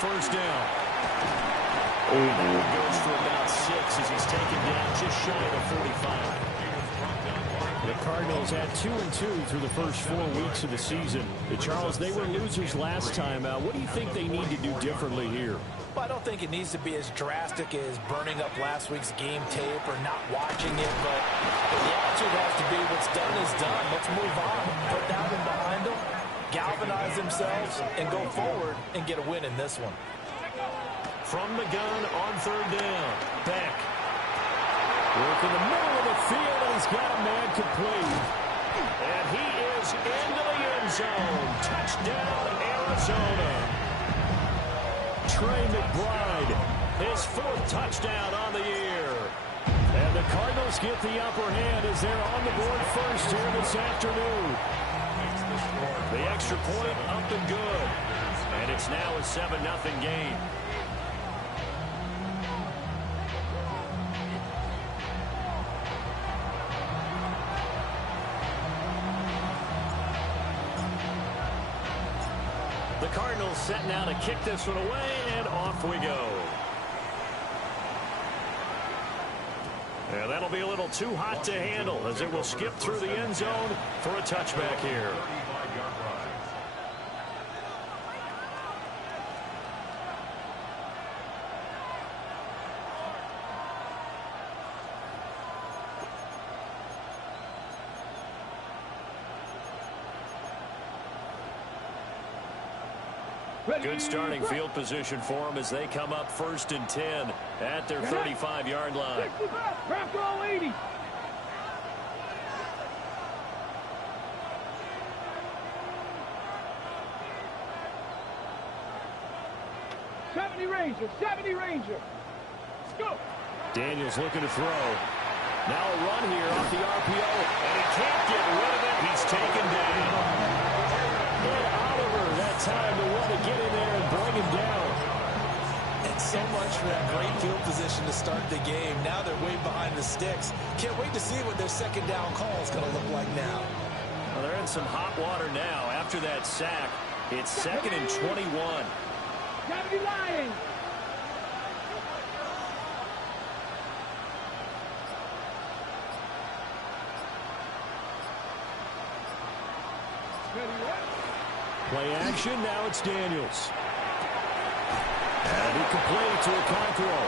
first down. He goes for about 6 as he's taken down just shy of the 45. The Cardinals had 2-2 through the first 4 weeks of the season. Charles, they were losers last time out. What do you think they need to do differently here? Well, I don't think it needs to be as drastic as burning up last week's game tape or not watching it, but the attitude has to be what's done is done. Let's move on. Put that one behind them, galvanize themselves, and go forward and get a win in this one. From the gun on third down, Beck. Work in the middle of the field, and he's got a man complete. And he is into the end zone. Touchdown, Arizona. Trey McBride, his 4th touchdown on the year. And the Cardinals get the upper hand as they're on the board first here this afternoon. The extra point up and good. And it's now a 7-0 game. The Cardinals set now to kick this one away, and off we go. And that'll be a little too hot to handle as it will skip through the end zone for a touchback here. Good starting field position for them as they come up 1st and 10 at their 35-yard line. Crack all 80. '70 Ranger. Let's go. Daniels looking to throw. Now a run here off the RPO, and he can't get rid of it. He's taken down. Time to want to get in there and bring him down. And so much for that great field position to start the game. Now they're way behind the sticks. Can't wait to see what their second down call is going to look like now. Well, they're in some hot water now. After that sack, it's 2nd and 21. 70 Lions. Play action, now it's Daniels. And he complete to a Conqueror.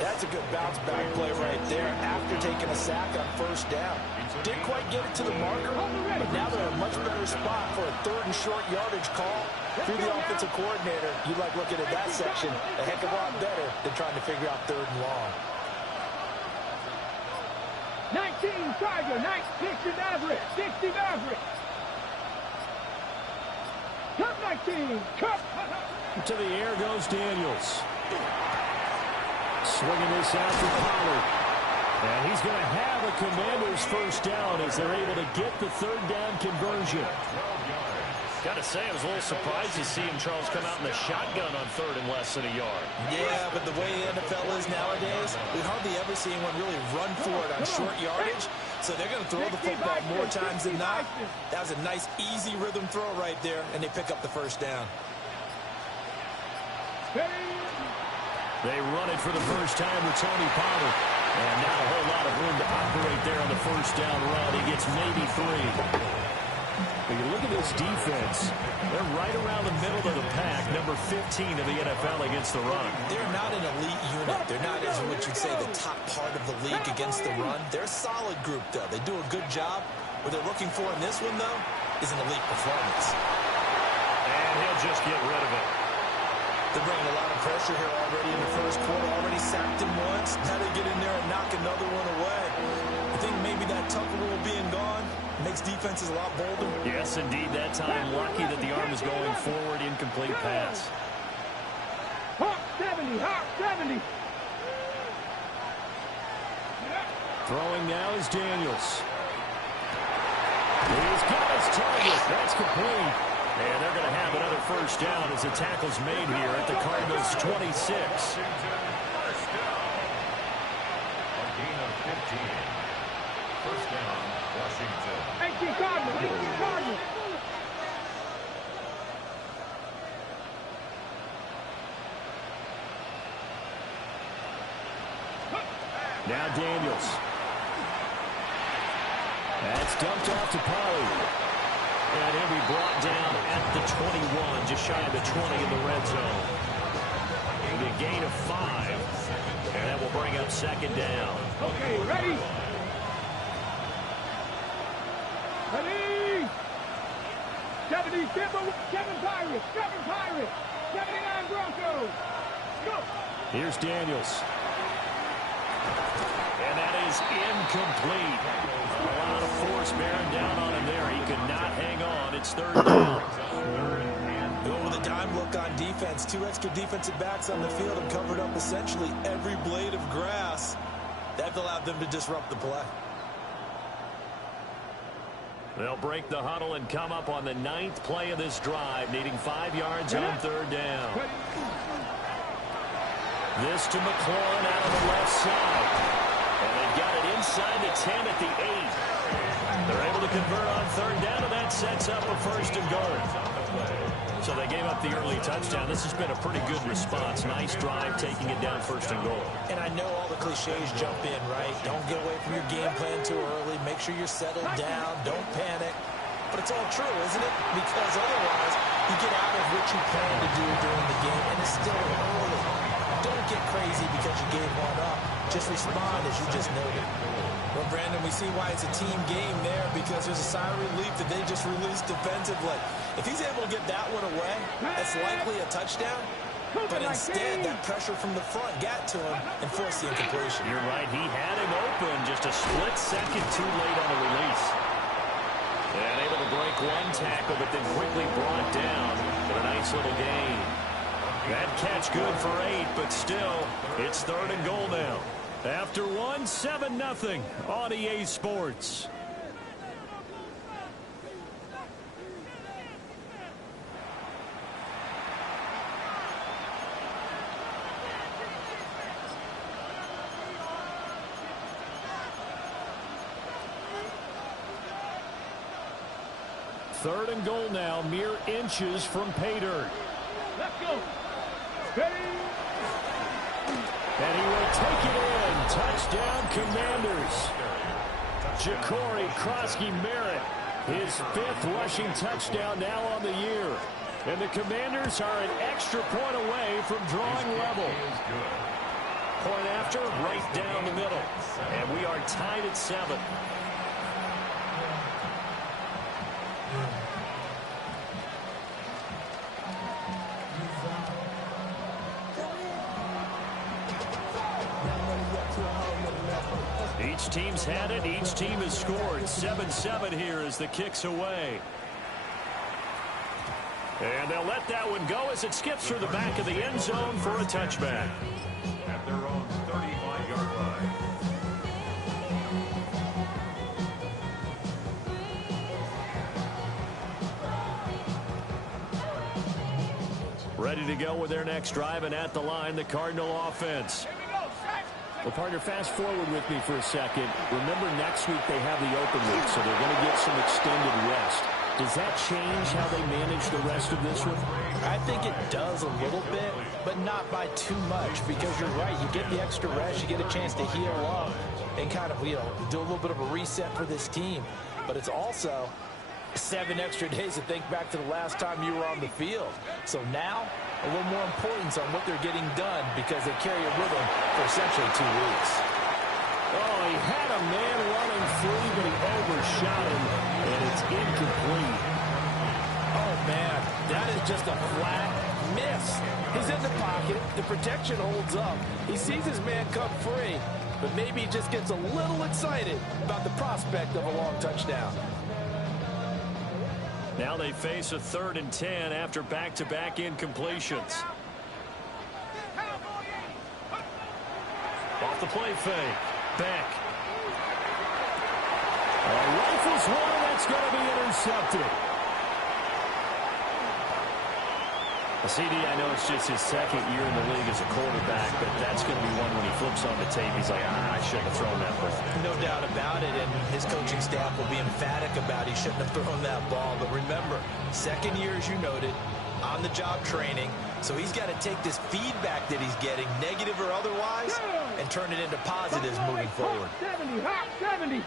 That's a good bounce back play right there after taking a sack on 1st down. Didn't quite get it to the marker, but now they're in a much better spot for a 3rd and short yardage call. Through the offensive coordinator, you like looking at that section a heck of a lot better than trying to figure out 3rd and long. 19 Tiger, 60 Maverick, 60 Maverick. Cup 19, Cup. To the air goes Daniels. Swinging this out to Pollard. And he's going to have a Commander's 1st down as they're able to get the 3rd down conversion. Got to say, I was a little surprised to see him, Charles, come out in the shotgun on 3rd and less than a yard. Yeah, but the way the NFL is nowadays, we hardly ever see anyone really run for it on short yardage. So they're going to throw the football more times than not. That was a nice, easy rhythm throw right there, and they pick up the 1st down. They run it for the first time with Tony Pollard. And not a whole lot of room to operate there on the 1st down run. He gets maybe 3. But you look at this defense, they're right around the middle of the pack, number 15 of the NFL against the run. They're not an elite unit. They're not, as what you'd say, the top part of the league against the run. They're a solid group, though. They do a good job. What they're looking for in this one, though, is an elite performance. And he'll just get rid of it. They're bringing a lot of pressure here already in the 1st quarter. Already sacked him once. Now they get in there and knock another one away. I think maybe that Tucker rule being gone makes defenses a lot bolder. Yes, indeed. That time, lucky that the arm is going forward. Incomplete pass. Hawk 70, Hawk 70. Throwing now is Daniels. He's got his target. That's complete. And they're going to have another 1st down as the tackle's made here at the Cardinals' 26. First down. A gain of 15. 1st down, Washington. 18 Cardinals, 18 Cardinals. Now Daniels. That's dumped off to Pollard. And he'll be brought down at the 21, just shy of the 20 in the red zone. It'll be a gain of 5. And that will bring up second down. Okay, ready? Ready? 70, 7 Pirates, 79 Broncos. Go. Here's Daniels. And that is incomplete. A lot of force bearing down on him there. He could not hang on. It's third down. Going with a dime look on defense. 2 extra defensive backs on the field and covered up essentially every blade of grass. That allowed them to disrupt the play. They'll break the huddle and come up on the 9th play of this drive, needing 5 yards on third down. This to McLaurin out on the left side. And they've got it inside the 10 at the 8. They're able to convert on third down, and that sets up a first and goal. So they gave up the early touchdown. This has been a pretty good response. Nice drive, taking it down first and goal. And I know all the cliches jump in, right? Don't get away from your game plan too early. Make sure you're settled down. Don't panic. But it's all true, isn't it? Because otherwise, you get out of what you plan to do during the game, and it's still early. Don't get crazy because you gave one up. Just respond as you just noted. Well, Brandon, we see why it's a team game there, because there's a sigh of relief that they just released defensively. If he's able to get that one away, that's likely a touchdown. But instead, that pressure from the front got to him and forced the incompletion. You're right. He had him open just a split second too late on the release. And able to break one tackle, but then quickly brought down for a nice little gain. That catch good for 8, but still, it's third and goal now. After 1, 7-0 on EA Sports. Third and goal now, mere inches from pay dirt. Let's go. Ready? And he will take it in. Touchdown, Commanders. Ja'Cory Krosky-Merritt, his 5th rushing touchdown now on the year. And the Commanders are an extra point away from drawing level. Point after, right down the middle. And we are tied at 7. Each team's had it. Each team has scored. 7-7 here as the kick's away. And they'll let that one go as it skips through the back of the end zone for a touchback. At their own 35-yard line. Ready to go with their next drive, and at the line, the Cardinal offense. Well, partner, fast forward with me for a second. Remember, next week they have the open week, so they're going to get some extended rest. Does that change how they manage the rest of this one? I think it does a little bit, but not by too much, because you're right. You get the extra rest. You get a chance to heal up and kind of, do a little bit of a reset for this team. But it's also 7 extra days to think back to the last time you were on the field. So now, a little more importance on what they're getting done, because they carry a rhythm for essentially 2 weeks. Oh, he had a man running free, but he overshot him, and it's incomplete. Oh, man, that is just a flat miss. He's in the pocket. The protection holds up. He sees his man come free, but maybe he just gets a little excited about the prospect of a long touchdown. Now they face a 3rd and 10 after back-to-back incompletions. Off the play fake. Beck. Rifles one, that's going to be intercepted. CD, I know it's just his 2nd year in the league as a quarterback, but that's going to be one when he flips on the tape. He's like, I shouldn't have thrown that one. No doubt about it, and his coaching staff will be emphatic about he shouldn't have thrown that ball. But remember, 2nd year, as you noted, on-the-job training. So he's got to take this feedback that he's getting, negative or otherwise, and turn it into positives moving forward. 70, hot 70.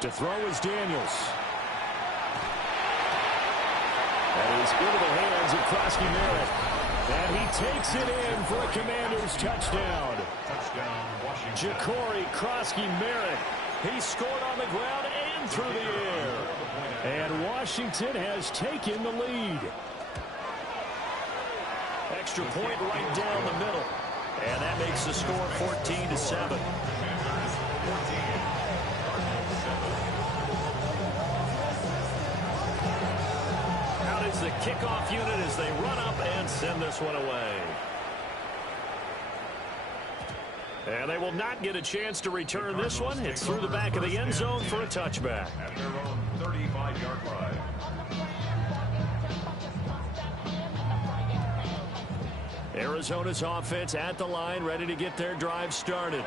To throw is Daniels. That is into the hands of Krosky Merritt. And he takes it in for a Commanders touchdown. Touchdown, Washington. Ja'Cory Krosky Merritt. He scored on the ground and through the air. And Washington has taken the lead. Extra point right down the middle. And that makes the score 14-7. Out is the kickoff unit as they run up and send this one away. And they will not get a chance to return this one. It's through the back of the end zone for a touchback. At their own 35-yard line. Arizona's offense at the line, ready to get their drive started.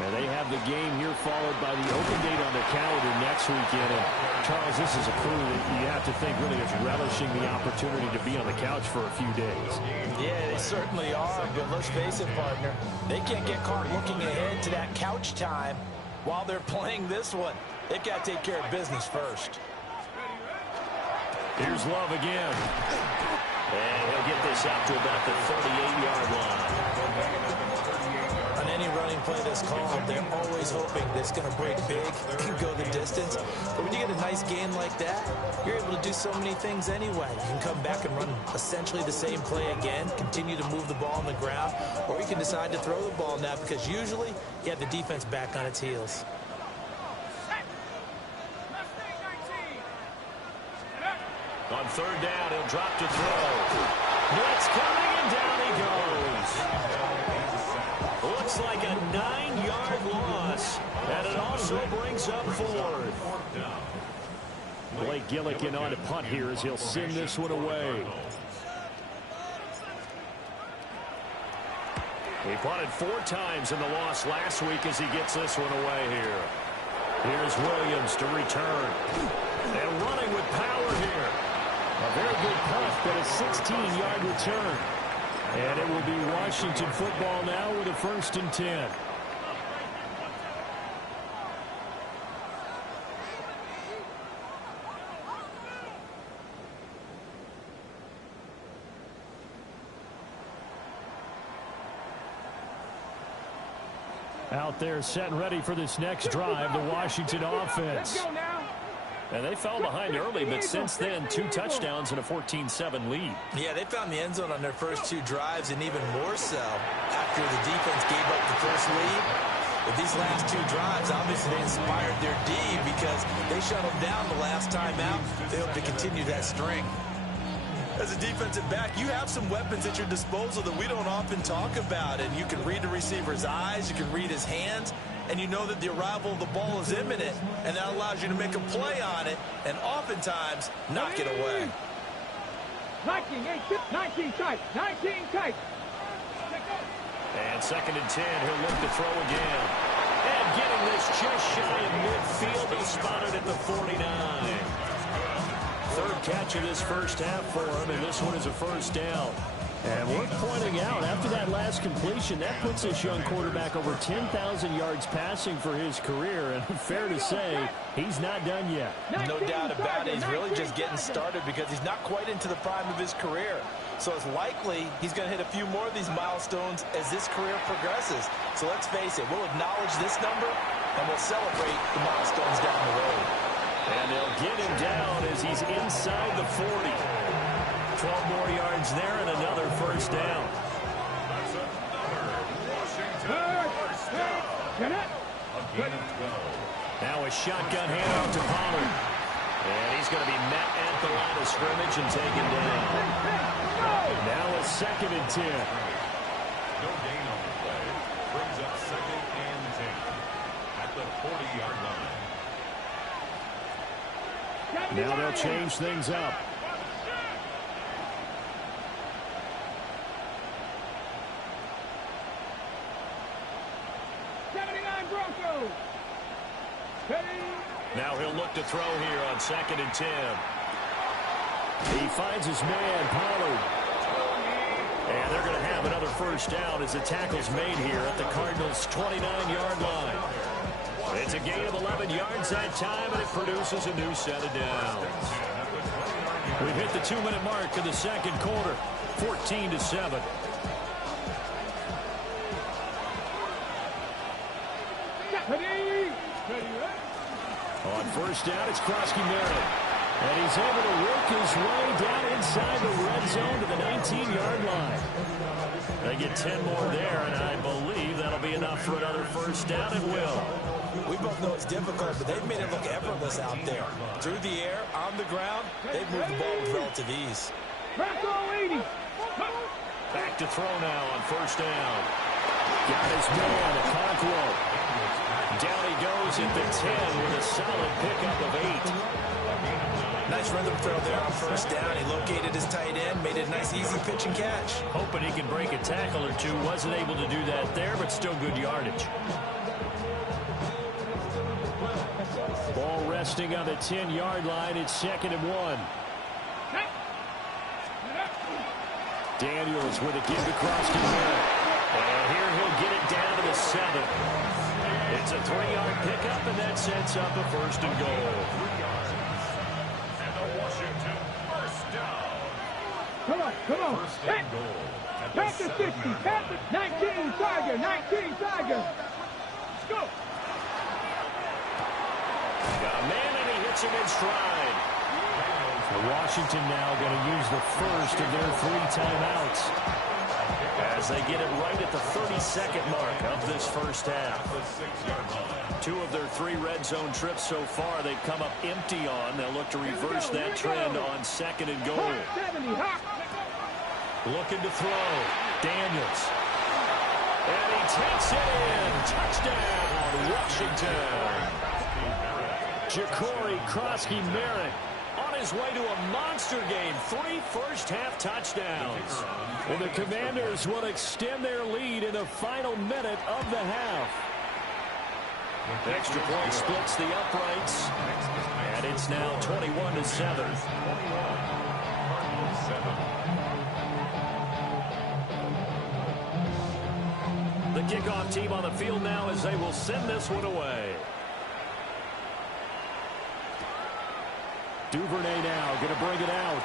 And they have the game here followed by the open date on their calendar next weekend. And Charles, this is a crew that you have to think really is relishing the opportunity to be on the couch for a few days. Yeah, they certainly are. But let's face it, partner, they can't get caught looking ahead to that couch time while they're playing this one. They've got to take care of business first. Here's Love again. And he'll get this out to about the 38-yard line. On any running play that's called, they're always hoping that it's going to break big and go the distance. But when you get a nice game like that, you're able to do so many things anyway. You can come back and run essentially the same play again, continue to move the ball on the ground, or you can decide to throw the ball now because usually you have the defense back on its heels. On third down, he'll drop to throw. Blitz coming, and down he goes. Looks like a 9-yard loss, and it also brings up fourth. Blake Gillikin on to punt here as he'll send this one away. He punted 4 times in the loss last week as he gets this one away here. Here's Williams to return. And running with power here. A very good punt, but a 16-yard return. And it will be Washington football now with a 1st and 10. Out there set and ready for this next drive, the Washington offense. Let's go now. And they fell behind early, but since then, 2 touchdowns and a 14-7 lead. Yeah, they found the end zone on their first 2 drives, and even more so after the defense gave up the first lead. But these last 2 drives, obviously they inspired their D because they shut them down the last time out. They hope to continue that string. As a defensive back, you have some weapons at your disposal that we don't often talk about, and you can read the receiver's eyes, you can read his hands, and you know that the arrival of the ball is imminent, and that allows you to make a play on it, and oftentimes knock it away. 19 tight. 19 tight. And 2nd and 10, he'll look to throw again. And getting this just shy of midfield, he'll spot it at the 49. 3rd catch of this first half for him, and this one is a 1st down. And worth pointing out, after that last completion, that puts this young quarterback over 10,000 yards passing for his career. And fair to say, he's not done yet. No doubt about it. He's really just getting started because he's not quite into the prime of his career. So it's likely he's going to hit a few more of these milestones as this career progresses. So let's face it, we'll acknowledge this number, and we'll celebrate the milestones down the road. And they'll get him down as he's inside the 40. 12 more yards there and another 1st down. That's another Washington first down. Get it. A gain of 12. Now a shotgun handoff to Pollard. And he's going to be met at the line of scrimmage and taken down. Now a 2nd and 10. No gain on the play. Brings up 2nd and 10 at the 40-yard line. Now they'll change things up. Ready. Now he'll look to throw here on 2nd and 10. He finds his man, Pollard. And they're going to have another first down as the tackle's made here at the Cardinals' 29-yard line. It's a gain of 11 yards that time, and it produces a new set of downs. We've hit the 2-minute mark in the second quarter, 14-7. On first down, it's Krosky-Merritt. And he's able to work his way down inside the red zone to the 19-yard line. They get 10 more there, and I believe that'll be enough for another first down, and will. We both know it's difficult, but they've made it look effortless out there. Through the air, on the ground, they've moved the ball with relative ease. Back to throw now on first down. Got his man, Okonkwo. Down he goes at the 10 with a solid pickup of 8. Nice rhythm throw there on first down. He located his tight end, made it a nice, easy pitch and catch. Hoping he can break a tackle or two. Wasn't able to do that there, but still good yardage. Ball resting on the 10-yard line. It's 2nd and 1. Daniels with a give to Krosky-Merritt. And here he'll get it down to the 7. It's a 3-yard pickup, and that sets up a 1st and goal. And the Washington first down. Come on. First and goal. Pass the 60. Pass the 19 Tiger. 19 Tiger. Let's go. Got a man, and he hits him in stride. Washington now going to use the first of their 3 timeouts as they get it right at the 32nd mark of this first half. 2 of their 3 red zone trips so far they've come up empty on. They'll look to reverse that trend on 2nd and goal. Looking to throw. Daniels. And he takes it in. Touchdown, Washington. Ja'Cory Krosky-Merritt on his way to a monster game. 3 first-half touchdowns. Well, the Commanders will extend their lead in the final minute of the half. The extra point splits the uprights, and it's now 21-7. The kickoff team on the field now as they will send this one away. Duvernay now going to bring it out.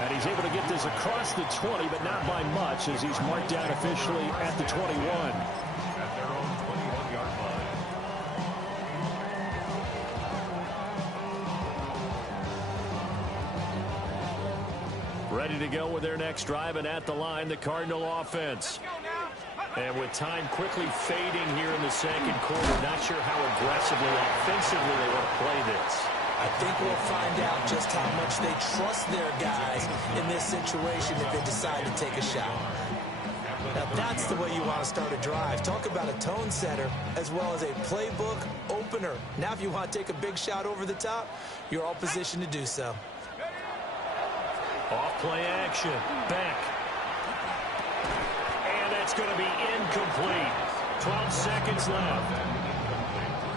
And he's able to get this across the 20, but not by much as he's marked down officially at the 21. At their own 21-yard line. Ready to go with their next drive, and at the line, the Cardinal offense. And with time quickly fading here in the second quarter, not sure how aggressively, offensively they want to play this. I think we'll find out just how much they trust their guys in this situation if they decide to take a shot. Now, that's the way you want to start a drive. Talk about a tone setter as well as a playbook opener. Now, if you want to take a big shot over the top, you're all positioned to do so. Off play action. Back. And that's going to be incomplete. 12 seconds left.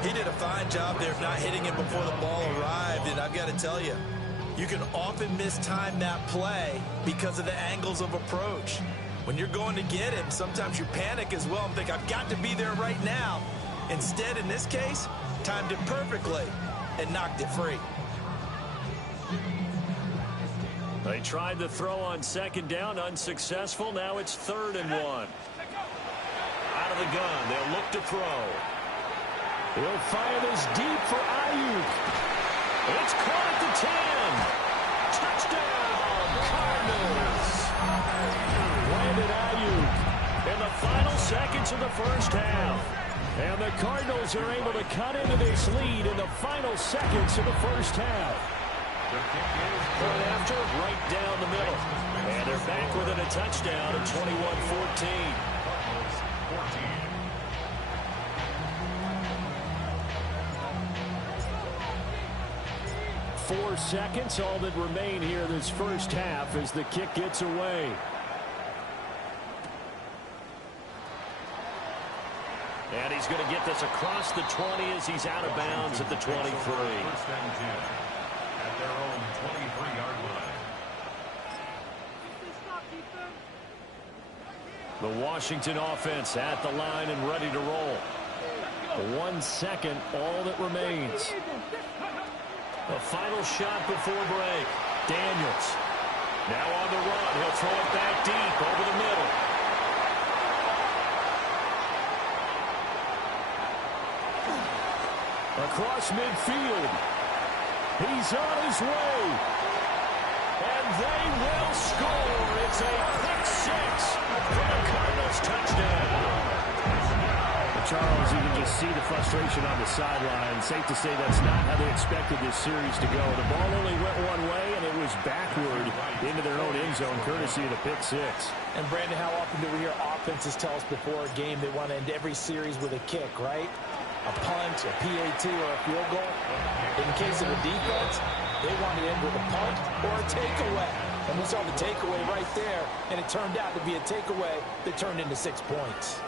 He did a fine job there of not hitting him before the ball arrived, and I've got to tell you, you can often mistime that play because of the angles of approach. When you're going to get him, sometimes you panic as well and think, I've got to be there right now. Instead, in this case, timed it perfectly and knocked it free. They tried the throw on second down, unsuccessful. Now it's 3rd and 1. Out of the gun, they'll look to throw. He'll fire this deep for Ayuk. It's caught at the 10. Touchdown, Cardinals. Brandon Ayuk in the final seconds of the first half. And the Cardinals are able to cut into this lead in the final seconds of the first half. Point after, right down the middle. And they're back within a touchdown at 21-14. 4 seconds, all that remain here this first half as the kick gets away. And he's going to get this across the 20 as he's out of bounds at the 23. The Washington offense at the line and ready to roll. 1 second, all that remains. The final shot before break. Daniels. Now on the run. He'll throw it back deep over the middle. Across midfield. He's on his way. And they will score. It's a pick six for the Cardinals touchdown. Charles, you can just see the frustration on the sideline. Safe to say that's not how they expected this series to go. The ball only went one way, and it was backward into their own end zone, courtesy of the pick six. And, Brandon, how often do we hear offenses tell us before a game they want to end every series with a kick, right? A punt, a PAT, or a field goal. In case of a defense, they want to end with a punt or a takeaway. And we saw the takeaway right there, and it turned out to be a takeaway that turned into 6 points.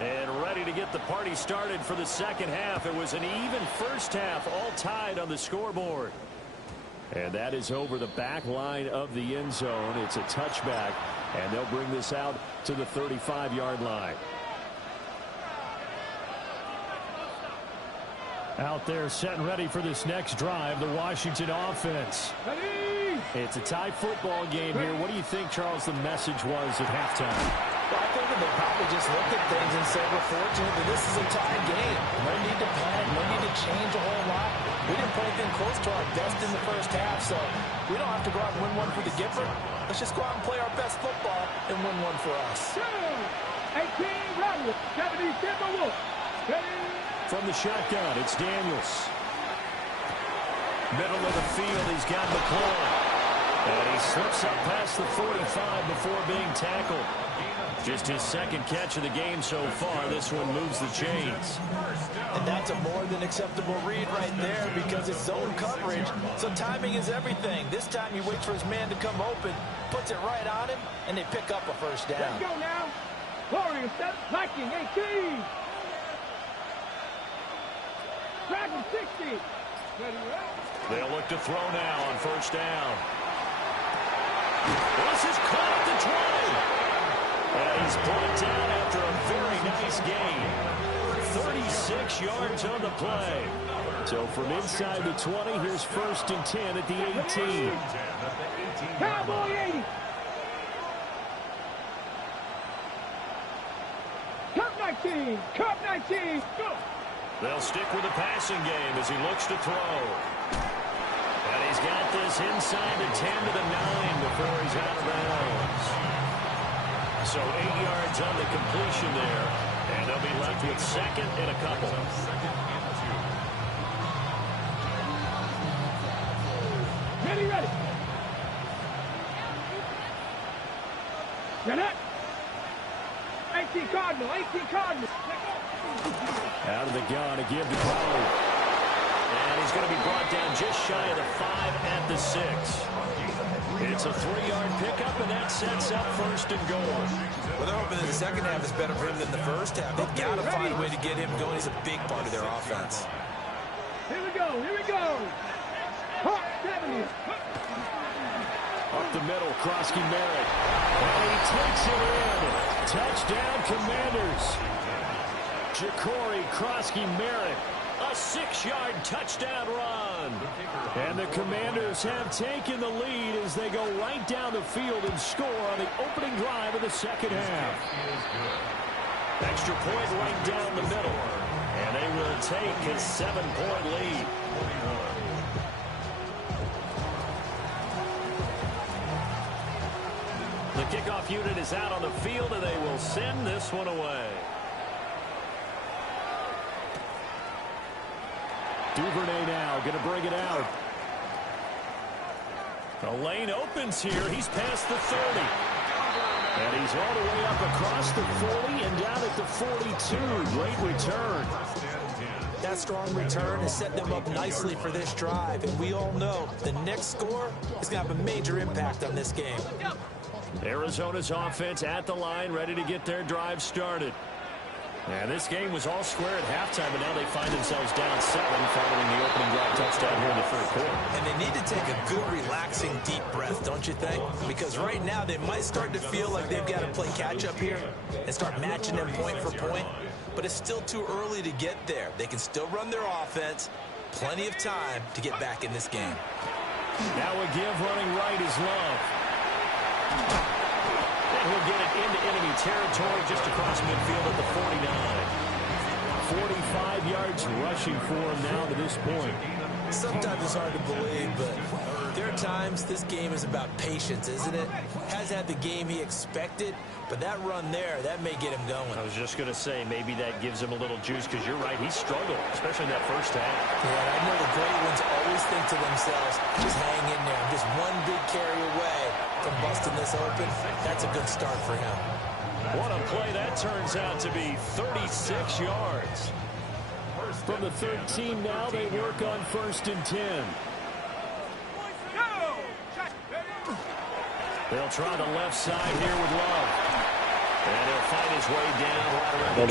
And ready to get the party started for the second half. It was an even first half, all tied on the scoreboard. And that is over the back line of the end zone. It's a touchback, and they'll bring this out to the 35-yard line. Out there set and ready for this next drive, the Washington offense. Ready? It's a tie football game here. What do you think, Charles, the message was at halftime? Well, I think that they probably just looked at things and said, we're fortunate that this is a tie game. No need to panic, no need to change a whole lot. We didn't play anything close to our best in the first half, so we don't have to go out and win one for the Gipper. Let's just go out and play our best football and win one for us. 18 Rodgers, 70 Timberwolves. Ready? From the shotgun, it's Daniels. Middle of the field, he's got McClellan. And he slips up past the 45 before being tackled. Just his second catch of the game so far. This one moves the chains. And that's a more than acceptable read right there because it's zone coverage, so timing is everything. This time he waits for his man to come open, puts it right on him, and they pick up a first down. Let's go now. Warriors, step, Viking, 18. Dragon, 60. Ready, right? They'll look to throw now on first down. This is caught at the 20. And he's brought down after a very nice gain. 36 yards on the play. So from inside the 20, here's 1st and 10 at the 18. Cowboy 80. Cup 19. Cup 19. Go. They'll stick with the passing game as he looks to throw. And he's got this inside the 10 to the 9 before he's out of bounds. So 8 yards on the completion there. And they'll be left with second and a couple. Ready, ready. Get it. 18 Cardinal, 18 Cardinal. Out of the gun to give to Pollard. And he's going to be brought down just shy of the 5 at the 6. It's a 3-yard pickup, and that sets up 1st and goal. Well, they're hoping that the second half is better for him than the first half. They've got to find a way to get him going. He's a big part of their offense. Here we go, here we go. Hawk 70. Up the middle, Krosky Merritt. And he takes it in. Touchdown, Commanders. Ja'Cory Krosky Merritt. A 6-yard touchdown run. And the Commanders have taken the lead as they go right down the field and score on the opening drive of the second half. Extra point right down the middle. And they will take a 7-point lead. The kickoff unit is out on the field, and they will send this one away. Duvernay now going to bring it out. The lane opens here. He's past the 30. And he's all the way up across the 40 and down at the 42. Great return. That that strong return has set them up nicely for this drive. And we all know the next score is going to have a major impact on this game. Arizona's offense at the line, ready to get their drive started. And this game was all square at halftime, but now they find themselves down 7 following the opening drive touchdown here in the third quarter. And they need to take a good, relaxing, deep breath, don't you think? Because right now they might start to feel like they've got to play catch-up here and start matching them point for point. But it's still too early to get there. They can still run their offense. Plenty of time to get back in this game. Now a give running right is Love. And he'll get it into enemy territory just across midfield at the 49. 45 yards rushing for him now to this point. Sometimes it's hard to believe, but there are times this game is about patience, isn't it? Has had the game he expected, but that run there, that may get him going. I was just going to say, maybe that gives him a little juice, because you're right, he struggled, especially in that first half. Yeah, I know the great ones always think to themselves, just hang in there. I'm just one big carry away from busting this open. That's a good start for him. What a play that turns out to be, 36 yards. From the 13 now, they work on 1st and 10. They'll try the left side here with Love. And he'll find his way down right around the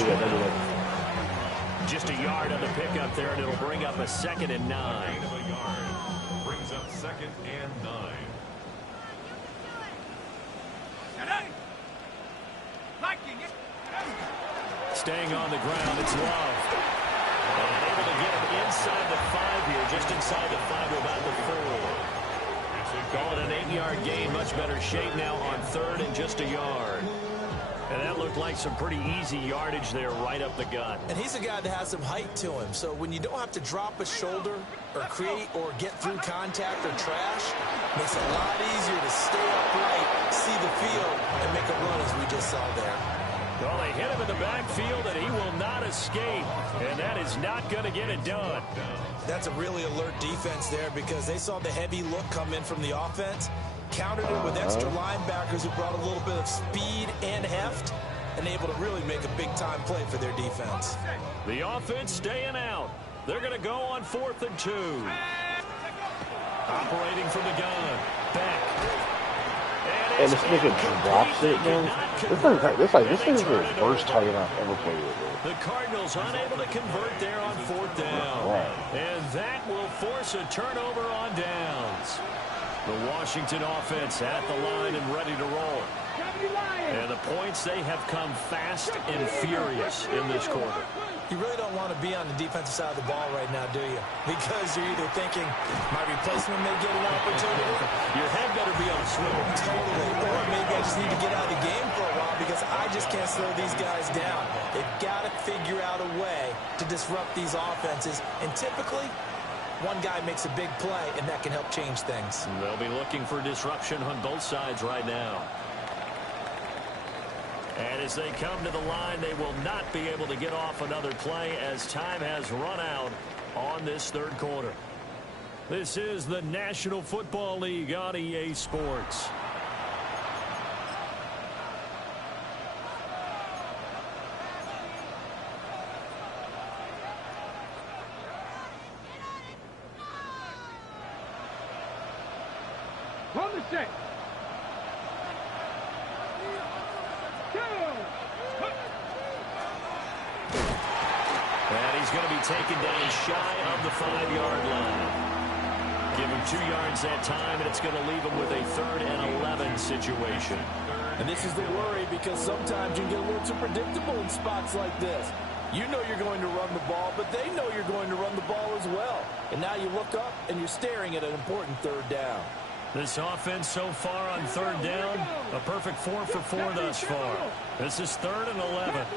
12. Just a yard on the pickup there, and it'll bring up a 2nd and 9. Brings up 2nd and 9. Staying on the ground, it's Love. And able to get him inside the 5 here, just inside the 5 to about the 4. Call it an 8-yard gain, much better shape now on 3rd and just a yard. And that looked like some pretty easy yardage there right up the gut. And he's a guy that has some height to him, so when you don't have to drop a shoulder or create or get through contact or trash, it makes it a lot easier to stay upright, see the field, and make a run as we just saw there. Well, they hit him in the backfield, and he will not escape, and that is not going to get it done. That's a really alert defense there because they saw the heavy look come in from the offense, countered it with extra linebackers who brought a little bit of speed and heft, and able to really make a big-time play for their defense. The offense staying out. They're going to go on 4th and 2. Operating from the gun. Back. And this nigga drops it, man. This is the worst target I've ever played with. The Cardinals unable to convert there on 4th down. Right. And that will force a turnover on downs. The Washington offense at the line and ready to roll. And the points, they have come fast and furious in this quarter. You really don't want to be on the defensive side of the ball right now, do you? Because you're either thinking, my replacement may get an opportunity. Your head better be on a swivel. Totally. Or maybe I just need to get out of the game for a while because I just can't slow these guys down. They've got to figure out a way to disrupt these offenses. And typically, one guy makes a big play, and that can help change things. They'll be looking for disruption on both sides right now. And as they come to the line, they will not be able to get off another play as time has run out on this 3rd quarter. This is the National Football League on EA Sports. On the set. And he's going to be taken down shy of the 5-yard line. Give him 2 yards that time, and it's going to leave him with a 3rd and 11 situation. And this is the worry because sometimes you can get a little too predictable in spots like this. You know you're going to run the ball, but they know you're going to run the ball as well. And now you look up, and you're staring at an important 3rd down. This offense so far on 3rd down, a perfect 4 for 4 thus far. This is 3rd and 11.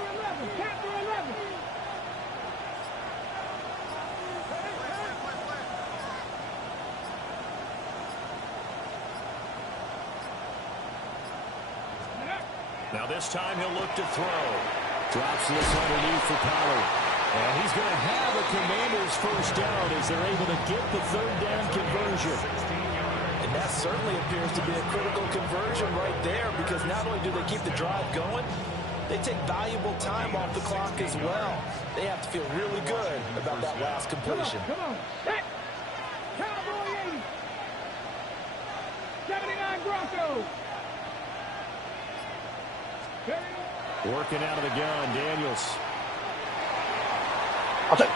Now this time he'll look to throw. Drops this underneath for Pollard. And he's going to have a Commanders 1st down as they're able to get the 3rd down conversion. And that certainly appears to be a critical conversion right there because not only do they keep the drive going, they take valuable time off the clock as well. They have to feel really good about that last completion. Come on. Set. Cowboy 80. 79 Broncos. Working out of the gun, Daniels. I'll take.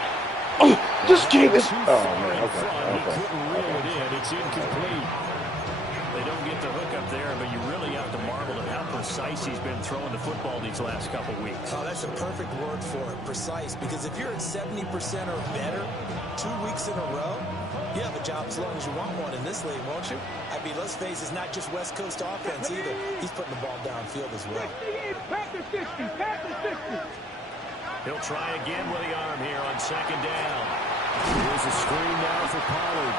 Oh, this game is. Oh man, He okay. couldn't reel it in. It's incomplete. They don't get the hook up there, but you really have to marvel at how precise he's been throwing the football these last couple weeks. Oh, that's a perfect word for it, precise. Because if you're at 70% or better 2 weeks in a row, you have a job as long as you want one in this league, won't you? I mean, let's face it, it's not just West Coast offense either. He's putting the ball downfield as well. Past the 60. Past the 60. He'll try again with the arm here on second down. Here's a screen now for Pollard.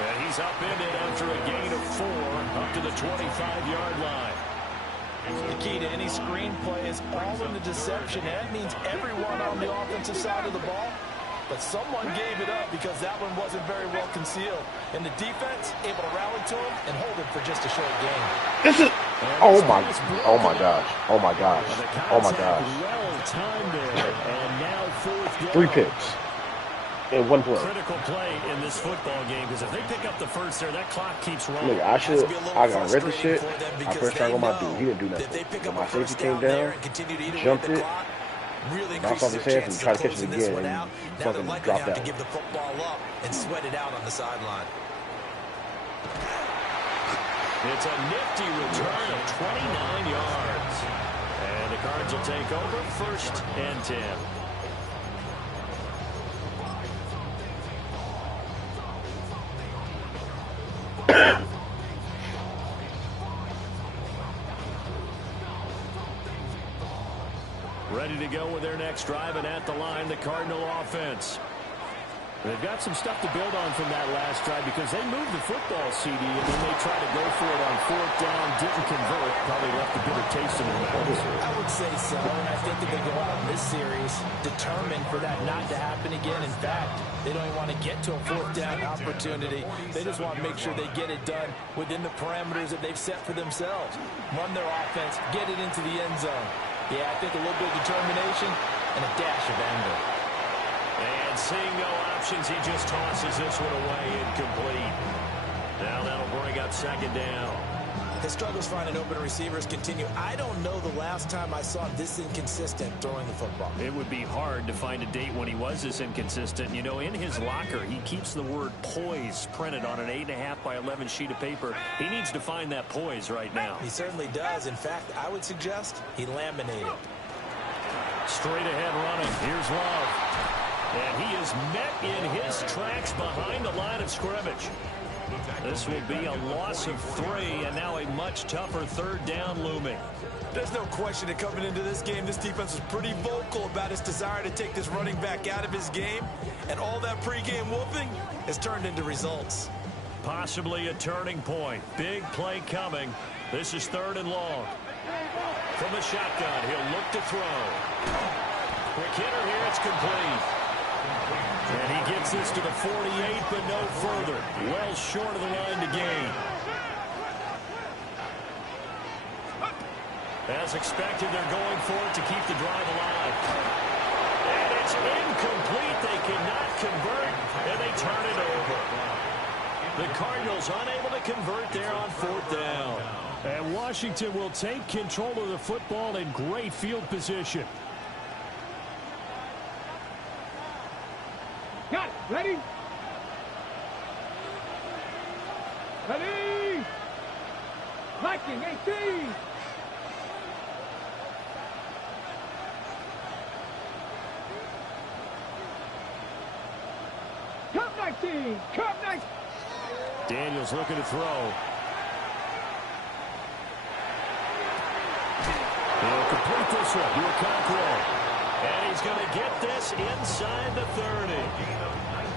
And he's upended after a gain of 4 up to the 25-yard line. The key to any screen play is all in the deception. And that means everyone on the offensive side of the ball. But someone gave it up because that one wasn't very well concealed. And the defense able to rally to him and hold him for just a short gain. This is. Oh my gosh. Oh my gosh. Oh my gosh. Well timed there. And now 4th down. 3 picks in 1 play. Critical play in this football game because if they pick up the first there, that clock keeps rolling. Look, I got read the shit. I first tried on my dude. He didn't do nothing. When my safety came down, jumped it, bounced off his head, and tried to catch it again, and fucking dropped out. To give the football up and sweat it out on the sideline. It's a nifty return of 29 yards. And the Cards will take over 1st and 10. Ready to go with their next drive, and at the line, the Cardinal offense. They've got some stuff to build on from that last drive because they moved the football, CD, and then they tried to go for it on 4th down, didn't convert, probably left a bitter taste in their mouths. I would say so, and I think that they go out in this series determined for that not to happen again. In fact, they don't even want to get to a 4th down opportunity. They just want to make sure they get it done within the parameters that they've set for themselves. Run their offense, get it into the end zone. Yeah, I think a little bit of determination and a dash of anger. And seeing no options, he just tosses this one away, incomplete. Now that'll bring up 2nd down. His struggles finding open receivers continue. I don't know the last time I saw him this inconsistent throwing the football. It would be hard to find a date when he was this inconsistent. You know, in his locker, he keeps the word poise printed on an 8.5 by 11 sheet of paper. He needs to find that poise right now. He certainly does. In fact, I would suggest he laminated. Straight ahead running. Here's Love. And he is met in his tracks behind the line of scrimmage. This will be a loss of 3, and now a much tougher 3rd down looming. There's no question that coming into this game, this defense was pretty vocal about its desire to take this running back out of his game. And all that pregame whooping has turned into results. Possibly a turning point. Big play coming. This is 3rd and long. From the shotgun, he'll look to throw. Quick hitter here, it's complete. And he gets this to the 48, but no further. Well short of the line to gain. As expected, they're going for it to keep the drive alive. And it's incomplete. They cannot convert, and they turn it over. The Cardinals unable to convert there on 4th down. And Washington will take control of the football in great field position. Got it. Ready? Ready? Viking 18. Cup 19. Cup 19. Daniels looking to throw. He'll complete this one to a Cockrell. And he's going to get this inside the 30.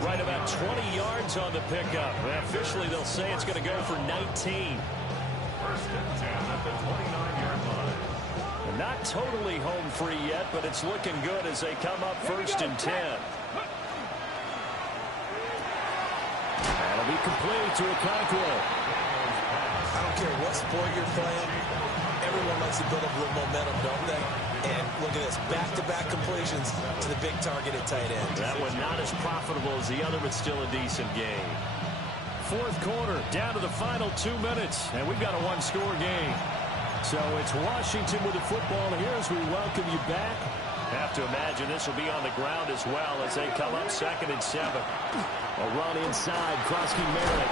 Right about 20 yards on the pickup. And officially, they'll say it's going to go for 19. 1st and 10 at the 29-yard line. And not totally home free yet, but it's looking good as they come up 1st and 10. That'll be complete to a Cockrell. I don't don't care what sport you're playing, everyone likes to build up a little momentum, don't they? And look at this, back-to-back completions to the big target at tight end. That one not as profitable as the other, but still a decent game. Fourth quarter, down to the final 2 minutes, and we've got a one-score game. So it's Washington with the football here as we welcome you back. Have to imagine this will be on the ground as well as they come up 2nd and 7. A run inside, Krosky Merritt.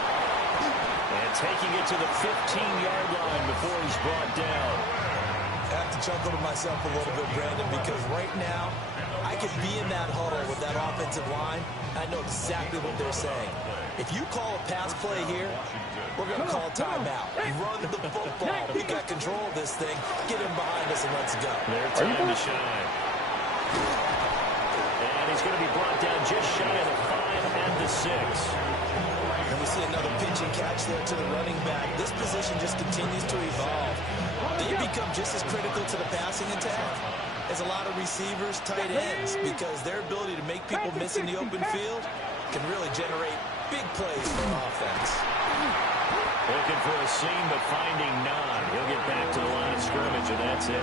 And taking it to the 15-yard line before he's brought down. I have to chuckle to myself a little bit, Brandon, because right now I could be in that huddle with that offensive line. I know exactly what they're saying. If you call a pass play here, we're going to call timeout. Run the football. We got control of this thing. Get him behind us and let's go. Their time to shine. And he's going to be brought down just shy of the 5 and the 6. And we see another pitch and catch there to the running back. This position just continues to evolve. They become just as critical to the passing attack as a lot of receivers, tight ends, because their ability to make people miss in the open field can really generate big plays for offense. Looking for a seam, but finding none. He'll get back to the line of scrimmage, and that's it.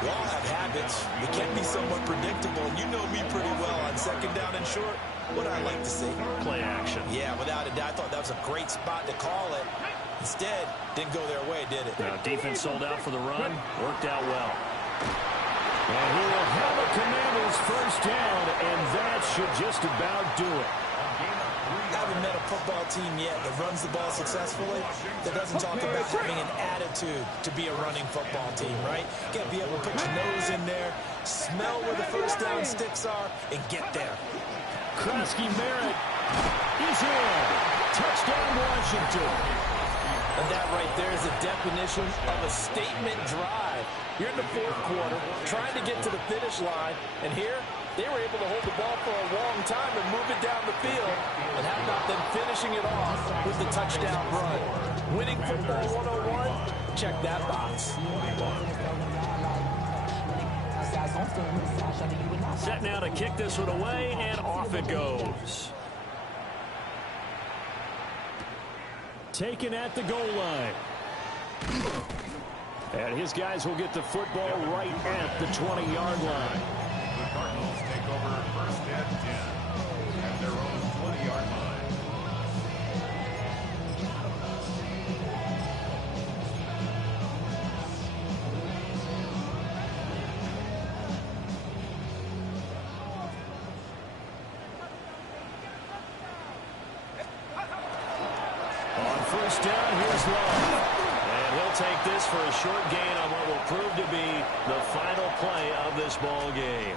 We all have habits. We can be somewhat predictable, and you know me pretty well on 2nd down and short. What I like to see. Play action. Yeah, without a doubt. I thought that was a great spot to call it. Instead, didn't go their way, did it? Now, defense sold out for the run. Worked out well. And he will have a Commanders first down, and that should just about do it. I haven't met a football team yet that runs the ball successfully that doesn't talk about having an attitude to be a running football team, right? You got to be able to put your nose in there, smell where the first down sticks are, and get there. Krosky Merritt is in. Touchdown, Washington. And that right there is a definition of a statement drive. You're in the 4th quarter, trying to get to the finish line, and here they were able to hold the ball for a long time and move it down the field, and how about them finishing it off with the touchdown run. Winning football 101, check that box. Set now to kick this one away, and off it goes. Taken at the goal line. And his guys will get the football right at the 20-yard line. The Cardinals take over 1st and 10 at their own 20-yard line. On first down, here's Love. And he'll take this for a short gain on what will prove to be the final play of this ball game.